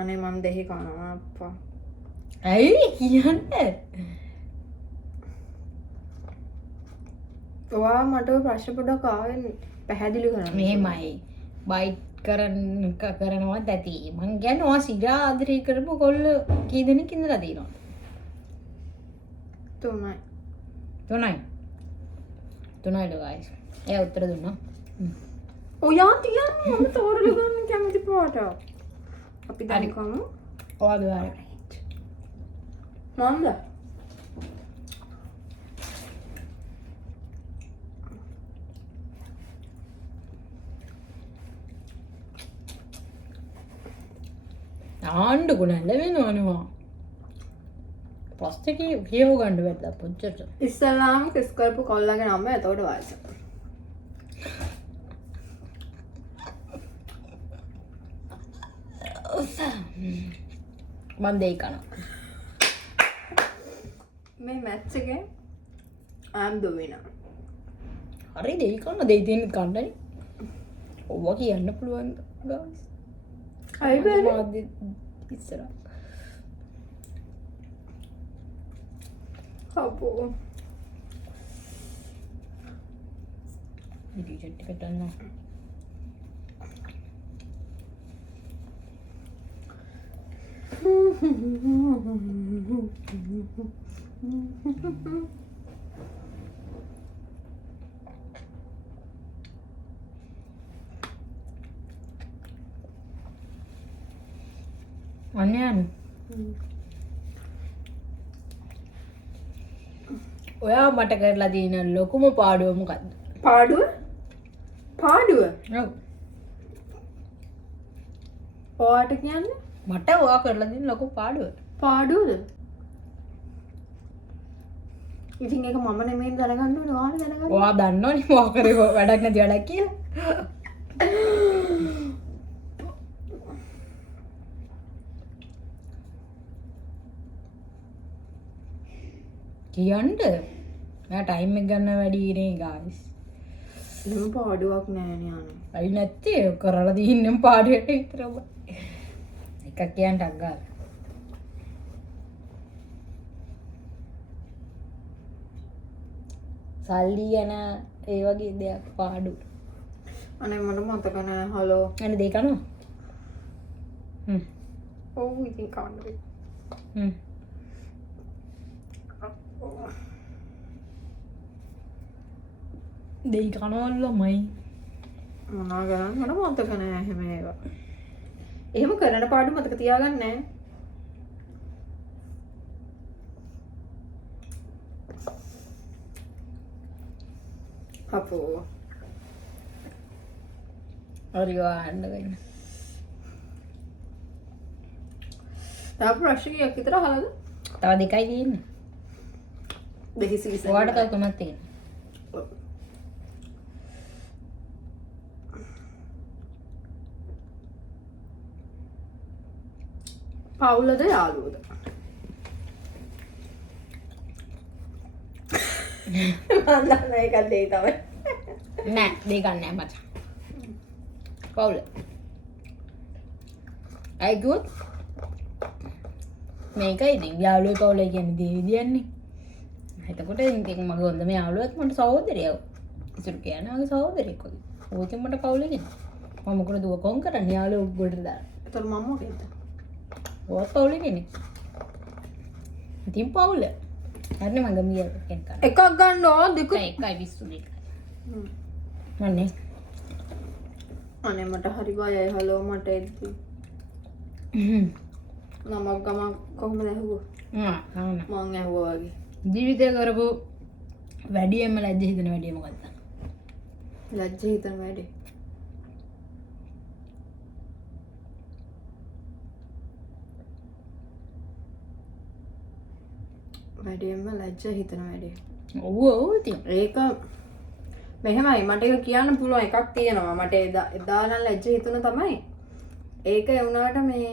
අනේ මන් දෙහි කනවා අප්පා. ඇයි කියන්නේ? ඔයා මට ඔය ප්‍රශ්න පොඩක් ආවෙන් පැහැදිලි කරන්න. මෙහෙමයි. බයිට් කරනවත් ඇති. මං කියන්නේ ඔයා සිරා ආදරය කරපු කොල්ල කී දෙනෙක් ඉඳලා තියෙනවද? තුනයි. තුනයිලු guys. එයා උත්තර දුන්නා. ඔයා තියන්නේ මම තෝරලා ගන්න කැමති පාට. අපි දැන් කමු. ඔයා දුවාර. මම්ද? ආණ්ඩු ගුණල්ල වෙනවනවා. ප්‍රශ්න කියව ගන්න බැද්දා පොච්චට. ඉස්සල්ලාම කිස් කරපු කොල්ලගේ නම එතකොට වයස. මන් දෙයි කනවා. මේ මැච් එකේ I'm the winner. හරි දෙයි කන්න දෙයි තියෙන කණ්ඩනේ. ඔව්වා කියන්න පුළුවන් guys. අයි බෑ. ඉස්සර. අපෝ. ඉතින් ටිකට් ගන්න. අනයන් ඔයා මට කරලා තියෙන ලොකුම පාඩුව මොකක්ද? පාඩුව? ඔව්. ඔයාට කියන්නේ? මට ඔයා කරලා තියෙන ලොකු පාඩුව. පාඩුවද? ඉතින් ඒක මම නෙමෙයි දැනගන්න ඕනේ ඔයාලා දැනගන්න. ඔයා දන්නවනේ ඔයා කරේ වැඩක් නැති වැඩක් කියලා. කියන්න මම ටයිම් එක ගන්න වැඩි ඉන්නේ guys. එහෙම පාඩුවක් නෑ නේ අනේ. අයි නැත්තේ කරලා දින්නම් පාඩුවට විතරම. එකක් කියන්න අග්ගා. සල්ලි යන ඒ වගේ දෙයක් පාඩු. අනේ මට මතක නෑ හලෝ. අනේ දෙක කනවා. ඔව් ඉතින් කන්න වෙයි. දෙයි කනවල්ලමයි. මොනවා ගන්න මට මතක නෑ එහෙම ඒවා. එහෙම කරන පාඩු මතක තියාගන්න නෑ. අපෝ. හරි වහන්න ගන්න. තව ප්‍රශ්න කීයක් විතර අහලාද? තව දෙකයි තියෙන්නේ. දෙහිසි විසි. ඔයාට තව තුනක් තියෙනවා. පවුලද යාළුවද? මම දන්නේ ඒක දෙයි තමයි. නෑ දෙක නෑ මචං. පවුල. අයි ගුඩ්. මේකයි ඉතින් යාළුවෝ පවුල කියන්නේ දේ විදියන්නේ. එතකොට ඉතින් මගේ හොඳම යාළුවත් මට සහෝදරයව. ඉතුරු කියන්නේ මගේ සහෝදරයෙක් වගේ. ඕක මට පවුල කියන්නේ. මම මොකද දුව කොන් කරන්නේ යාළුවෝ ගොඩට දාලා. ඒතර මම මොකේද? ඔයත් පවුල කියන්නේ. ඉතින් පවුල. හරිනේ මම ගමිය කෙන් කරා. එකක් ගන්න ඕ දෙක. එකයි විශ්සු දෙකයි. මන්නේ. අනේ මට හරි බයයි හලෝ මට එද්දි. නමක් ගමක් කොහොමද ඇහුවා? ආ මං ඇහුවා වගේ. ජීවිතය කරපු වැඩියෙන්ම ලැජ්ජ හිතෙන වැඩේ මොකක්ද? ලැජ්ජ හිතන වැඩේ. වැඩියෙන්ම ලැජ්ජ හිතන වැඩේ. ඔව් ඉතින් ඒක මෙහෙමයි මට ඒක කියන්න පුළුවන් එකක් තියෙනවා. මට එදා නම් ලැජ්ජ හිතුණ තමයි. ඒක ඒ වුණාට මේ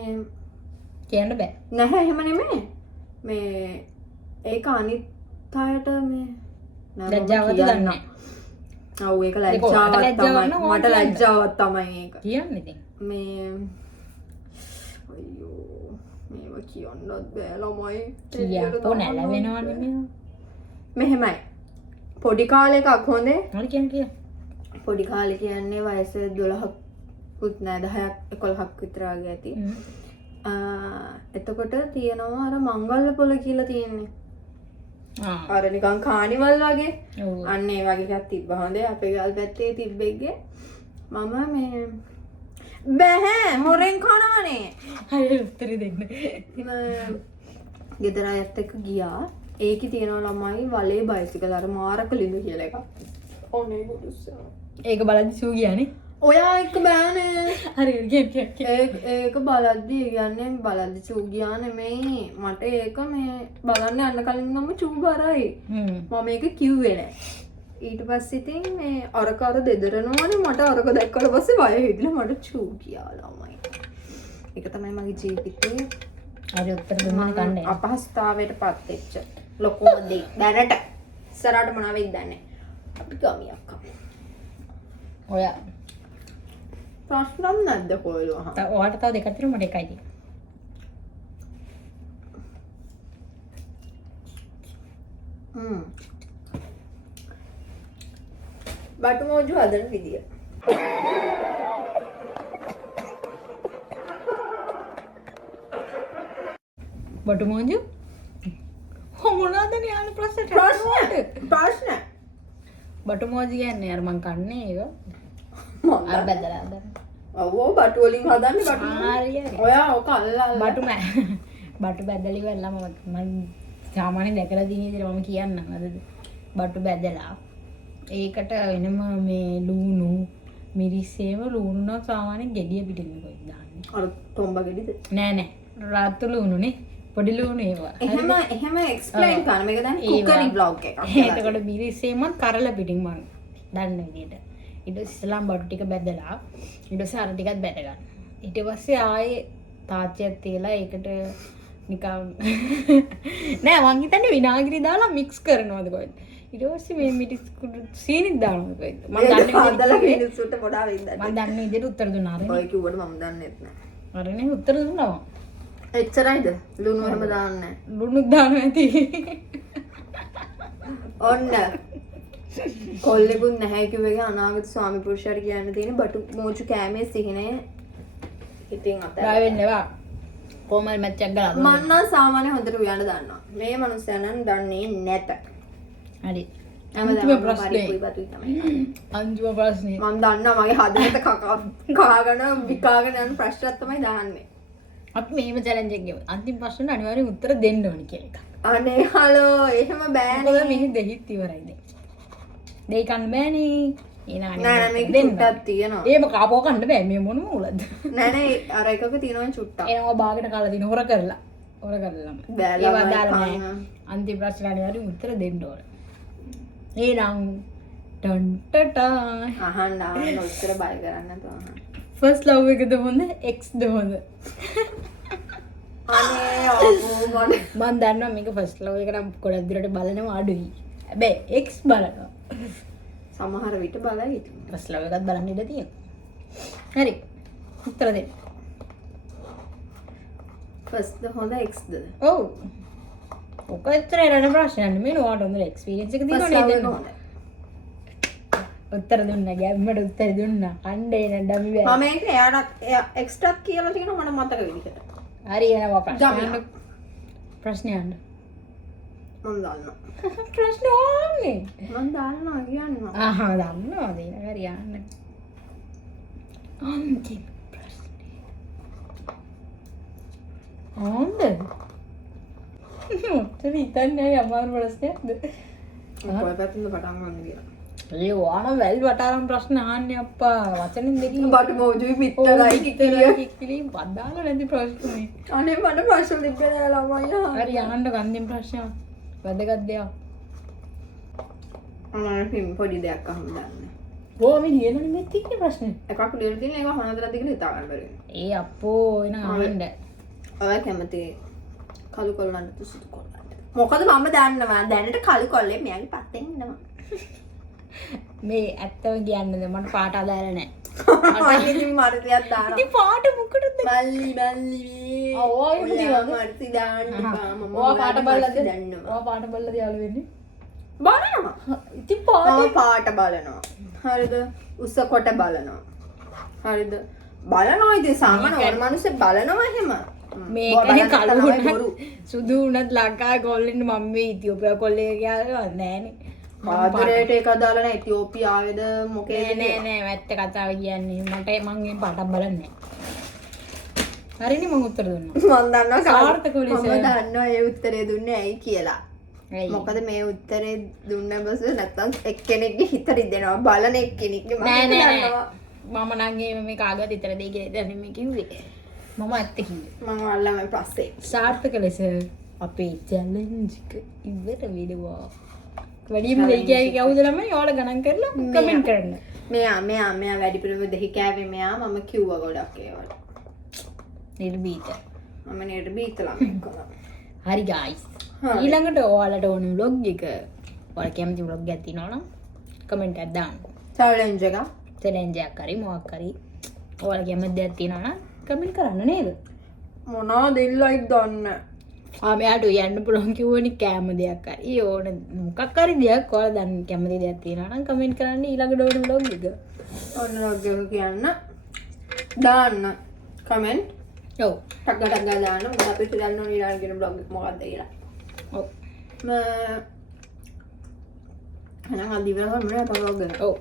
කියන්න බෑ. නැහැ එහෙම නෙමෙයි. මේ ඒක අනිත් අයට මේ ලැජ්ජාවද දන්නේ. ඔව් ඒක ඔයාට ලැජ්ජාවක් ලැජ්ජාවක් තමයි. නම් මට කියන්න. ලැජ්ජාවක් තමයි ඒක. කියන්න ඉතින්. මේ අයියෝ මේව කියන්නත් බෑ ළමයි. කියපෝ නැලවෙනවනේ මේ. මෙහෙමයි. පොඩි කාලේ එකක් හොඳේ. හරි කියන්න. පොඩි කාලේ කියන්නේ වයස 12ක් උත් නෑ 10ක් 11ක් විතර වගේ ඇති. එතකොට තියෙනවා අර මංගල්‍ය පොළ කියලා තියෙන්නේ. අර නිකන් කානිවල් වගේ. ඔව්. අන්න ඒ වගේ එකක් තිබ්බා හොඳේ අපේ ගල් පැත්තේ තිබ්බෙක්ගේ. මම මේ බෑ හොරෙන් කනවනේ. හරි උත්තර දෙන්න. ගෙදර අයත් එක්ක ගියා. ඒකේ තියෙනවා ළමයි වලේ බයිසිකල් අර මාරක ලිඳු කියලා එකක්. ඔනේ ගුරුස්සා. ඒක බලද්දි සූ ගියානේ. ඔයා එක්ක බෑනේ. හරි කියන්න. ඒක බලද්දි කියන්නේ බලද්දි චූ ගියා නෙමෙයි. මට ඒක මේ බලන්න යන්න කලින් මම චූ බරයි. මම ඒක කිව්වේ නෑ. ඊට පස්සේ ඉතින් මේ අරක අර දෙදරනවනේ මට අරක දැක්කට පස්සේ වය හිටිලා මට චූ කියා ළමයි. ඒක තමයි මගේ ජීවිතේ හරි උත්තර දුන්නා කන්නේ. අපහසුතාවයටපත් වෙච්ච ලොකුම දේ. දැනට ඉස්සරහට මොනවා වෙයිද දන්නේ. අපි ගමියක් අපේ. ඔයා ප්‍රශ්නම් නැද්ද කොයිලෝ අහන්න? ඔයාට තව දෙකක් තියෙනවා මට එකයි තියෙන්නේ. බටු මොජු හදන විදිය. බටු මොංජු මොනවද නේ ප්‍රශ්න ප්‍රශ්න බටු මොජු කියන්නේ අර මං කන්නේ ඒක මම අර බැදලා හදන ඔව් බටු වලින් හදන්නේ බටු. හරි ඔයා ඔක අල්ලලා බටු බටු බැදලි වෙලා මම සාමාන්‍යයෙන් දැකලා තියෙන විදිහට මම කියන්නම් අද බටු බැදලා ඒකට වෙනම මේ ලූණු මිරිස්සේම ලූණු නම් සාමාන්‍යයෙන් ගෙඩිය පිටින් කොහෙද දාන්නේ අර තොම්බ ගෙඩිද? නෑ නෑ රාත්තු ලූණුනේ පොඩි ලූණු ඒවා එහෙම එක්ස්ප්ලেইন කරන්න මේක දැන් කුකරි බ්ලොග් එකක්. එතකොට මිරිස්සේමත් කරලා පිටින් මම දන්න විදිහට ඊට ඉස්සෙල්ලාම බටු ටික බැදලා ඊට පස්සේ අර ටිකත් බැද ගන්න. ඊට පස්සේ ආයේ තාච්චියක් තියලා ඒකට නිකන් නෑ මං හිතන්නේ විනාගිරි දාලා මික්ස් කරනවද කොහෙද. ඊට පස්සේ මේ මිරිස් කුඩු සීනිත් දානවද කොහෙද. මම දන්නේ හදලා මිනිස්සුන්ට පොඩා වෙන්න. මම දන්නේ විදිහට උත්තර දුන්නා අර. ඔය කිව්වට මම දන්නෙත් නෑ. අරනේ උත්තර දුන්නා. එච්චරයිද? ලුණු එහෙම දාන්නේ නෑ. ලුණු දානවා ඇති. ඔන්න කොල්ලෙකුත් නැහැ කිව්වගේ අනාගත ස්වාමි පුරුෂයාට කියන්න තියෙන බටු මෝචු කෑමේ සිහිනේ ඉතින් අතට බය වෙන්න එපා. කොමල් මැච් එකක් ගලා මම නම් සාමාන්‍ය හොඳට උයන්න දන්නවා. මේ මනුස්සයා නම් දන්නේ නැත. හරි. හැමදාම අන්තිම ප්‍රශ්නේ. පරිප්පුයි බතුයි තමයි. අන්තිම ප්‍රශ්නේ. මම දන්නවා මගේ හදවත කකාගෙන විකාගෙන යන ප්‍රශ්නයක් තමයි දාන්නේ. අපි මෙහෙම චැලෙන්ජ් එකක් ගෙමු. අන්තිම ප්‍රශ්නෙට අනිවාර්යෙන් උත්තර දෙන්න ඕනි කියලා එකක්. අනේ හලෝ එහෙම බෑනේ. මොකද මෙහි දෙහිත් ඉවරයි දැන්. දෙයි කන්න බෑනේ. නෑ නෑ මේක චුට්ටක් තියෙනවා. ඒම කාපෝ කන්න බෑ මේ මොන මුලද. නෑ නෑ අර එකක තියෙනවා චුට්ටක්. එනවා බාගෙට කාලා දින හොර කරලා. හොර කරලාම. බෑ ඒවා ළමයි දාලා කන්න. නෑ. අන්තිම ප්‍රශ්නෙට අනිවාර්යෙන් උත්තර දෙන්න ඕන. එහෙනම් ටන් ටටා අහන්න ආන්න උත්තර බය කරන්න නැතුව අහන්න. ෆස්ට් ලව් එකද හොඳ එක්ස්ද හොඳ? අනේ අපෝ මම දන්නවා මේක ෆස්ට් ලව් එක නම් ගොඩක් දුරට බලනවා අඩුයි. හැබැයි එක්ස් බලනවා. සමහර විට බලයි හිටින්. ෆස්ට් ලව් එකත් බලන්න ඉඩ තියෙනවා. හරි. උත්තර දෙන්න. ෆස්ට්ද හොඳ එක්ස්ද? ඔව්. ඔක ඇත්තට නේද ප්‍රශ්නයක් නෙමෙයි නෝට හොඳ එක්ස්පීරියන්ස් එක තියෙනවා නේද? උත්තර දුන්නා ගැම්මට උත්තර දුන්නා. අණ්ඩේ නඩමි බෑ. මම ඒක එයාට එක්ස්ට්‍රාක් කියලා තියෙනවා මට මතක විදිහට. හරි එනවා ප්‍රශ්න. ප්‍රශ්න යන්න. මම දන්නවා. ප්‍රශ්න ඕන්නේ. මම දන්නවා කියන්නවා. ආහා දන්නවා දෙන හරි යන්න. අන්තිම ප්‍රශ්නේ. ඕන්ද? උත්තර හිතන්නේ අමාරු ප්‍රශ්නයක්ද? කොයි පැත්තෙන්ද පටන් ගන්න කියලා. ඒ ඕන වැල් වටාරම් ප්‍රශ්න අහන්නේ අප්පා වචනෙන් දෙකින් බටු මොජුයි පිටරයි කිකිලිය. කිකිලි පදාලා නැති ප්‍රශ්නේ. අනේ මට ප්‍රශ්න තිබ්බේ නෑ ළමයි. හරි අහන්න අන්තිම ප්‍රශ්න. වැදගත් දෙයක්. අනේ පොඩි දෙයක් අහන්න දන්නේ. ඕ මේ ලියනනේ මේ තියෙන ප්‍රශ්නේ. එකක් ලියලා තියෙන ඒක හොනදලා දිගට හිතා ගන්න බැරි. ඒ අප්පෝ එන අහන්න. ඔය කැමති කළු කොල්ලන්ට සුදු කොල්ලන්ට. මොකද මම දන්නවා දැනට කළු කොල්ලේ මෙයාගේ පැත්තෙන් ඉන්නවා. මේ ඇත්තම කියන්නද මට පාට අදාළ නැහැ. ඉතින් මර්තියක් දානවා. ඉතින් පාට මොකටද? මල්ලි ඔය පුතිවද? මර්ති දාන්න එපා. මම ඔයා පාට බලලාද? දන්නවා. ඔයා පාට බලලාද යාළු වෙන්නේ? බලනවා. ඉතින් පාට මම පාට බලනවා. හරිද? උස කොට බලනවා. හරිද? බලනවා ඉතින් සාමාන්‍ය ඕන මිනිස්සු බලනවා එහෙම. මේකනේ කළු වුණත් සුදු වුණත් ලංකාවේ කොල්ලෙන්න මම මේ ඉතියෝපියා කොල්ලේ කියලා නෑනේ. ආදරයට ඒක අදාළ නැහැ. ඉතියෝපියාවේද මොකේද? නෑ ඇත්ත කතාව කියන්නේ මට මං මේ පාටක් බලන්නේ නෑ. හරිනේ මං උත්තර දුන්නා. මම දන්නවා සාර්ථක ලෙස. මම දන්නවා ඒ උත්තරේ දුන්නේ ඇයි කියලා. ඇයි? මොකද මේ උත්තරේ දුන්න බස නැත්තම් එක්කෙනෙක්ගේ හිත රිදෙනවා. බලන එක්කෙනෙක්ගේ නෑ මම නෑ දන්නවා. මම නම් මේ කාගවත් විතර දෙයි කියලා දැන් මේ කිව්වේ. මම ඇත්ත කිව්වේ. මම අල්ලම පස්සේ. සාර්ථක ලෙස අපේ චැලෙන්ජ් එක ඉවර වෙනවා. වැඩිම දෙයි කියයි කවුද ළමයි ඔයාලා ගණන් කරලා කමෙන්ට් කරන්න. මෙයා වැඩිපුරම දෙහි කෑවේ මෙයා මම කිව්වා ගොඩක් ඒවට. නිර්භීත. මම නේද බීතලා මේකම. හරි ගයිස්. හරි. ඊළඟට ඔයාලට ඕන vlog එක ඔයාලා කැමති vlog එකක් තියෙනවා නම් කමෙන්ට් එකක් දාන්න. චැලෙන්ජ් එක. චැලෙන්ජ් එකක් හරි මොකක් හරි ඔයාලා කැමති දෙයක් තියෙනවා නම් කමෙන්ට් කරන්න නේද? මොනවද ඉල්ලයිද දන්නේ. මෙයාට යන්න පුළුවන් කිව්වනේ කැම දෙයක් හරි ඕන මොකක් හරි දෙයක් ඔයාලා දැන් කැමති දෙයක් තියෙනවා නම් කමෙන්ට් කරන්න ඊළඟට ඕන vlog එක. ඔන්න ලොග් එක කියන්න. දාන්න. කමෙන්ට්. ඔව්. ටක් ටක් දාන්න. මම අපිට දාන්න ඕන ඊළඟ බ්ලොග් එක මොකක්ද කියලා. ඔව්. එහෙනම් අද ඉවර කරමු අපේ vlog එක. ඔව්.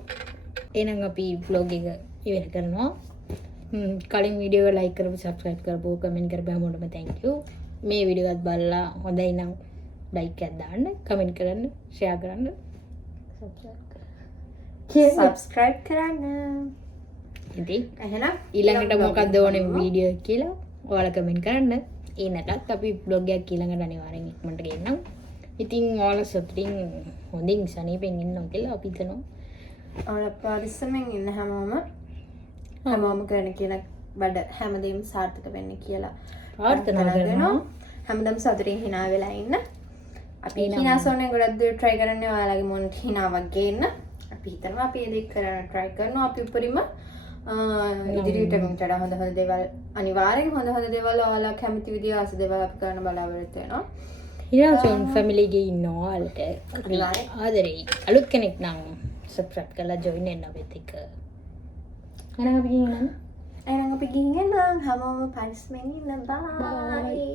එහෙනම් අපි vlog එක ඉවර කරනවා. කලින් වීඩියෝ එක ලයික් කරපු සබ්ස්ක්‍රයිබ් කරපු කමෙන්ට් කරපු හැමෝටම thank you. මේ වීඩියෝ එකත් බලලා හොඳයි නම් ලයික් එකක් දාන්න, කමෙන්ට් කරන්න, ෂෙයා කරන්න, සබ්ස්ක්‍රයිබ් කරන්න. ඉතින් එහෙනම් ඊළඟට මොකක්ද ඕනේ වීඩියෝ එක කියලා ඔයාලා කමෙන්ට් කරන්න. ඒ නැත්නම් අපි vlog එකක් ඊළඟට අනිවාර්යෙන් ඉක්මනට ගෙන්නම්. ඉතින් ඔයාලා සතුටින් හොඳින් සනීපෙන් ඉන්නවා කියලා අපි හිතනවා. ඔයාලා පරිස්සමෙන් ඉන්න හැමෝම කරන කියන වැඩ හැමදේම සාර්ථක වෙන්න කියලා ප්‍රාර්ථනා කරනවා. හැමදාම සතුටින් hina වෙලා ඉන්න. අපි hinaසෝනේ ගොඩක් දුර try කරන්නේ ඔයාලගේ මොන hinaවක් ගේන්න. අපි හිතනවා අපි ඒක කරන්න try කරනවා. අපි උපරිම ඉදිරියට මෙතන හොඳ දේවල් අනිවාර්යෙන් හොඳ දේවල් ඔයාලා කැමති විදිහ ආස දේවල් අපි කරන්න බලාපොරොත්තු වෙනවා. හිනාසෝන් ෆැමිලි එකේ ඉන්න ඔයාලට ආදරේ අලුත් කෙනෙක් නම් subscribe කරලා join වෙන්න අපිත් එක්ක. එහෙනම් අපි ගිහින් එහෙනම් අපි ගිහින් එන්න හැමෝම පරිස්සමෙන් ඉන්න. bye.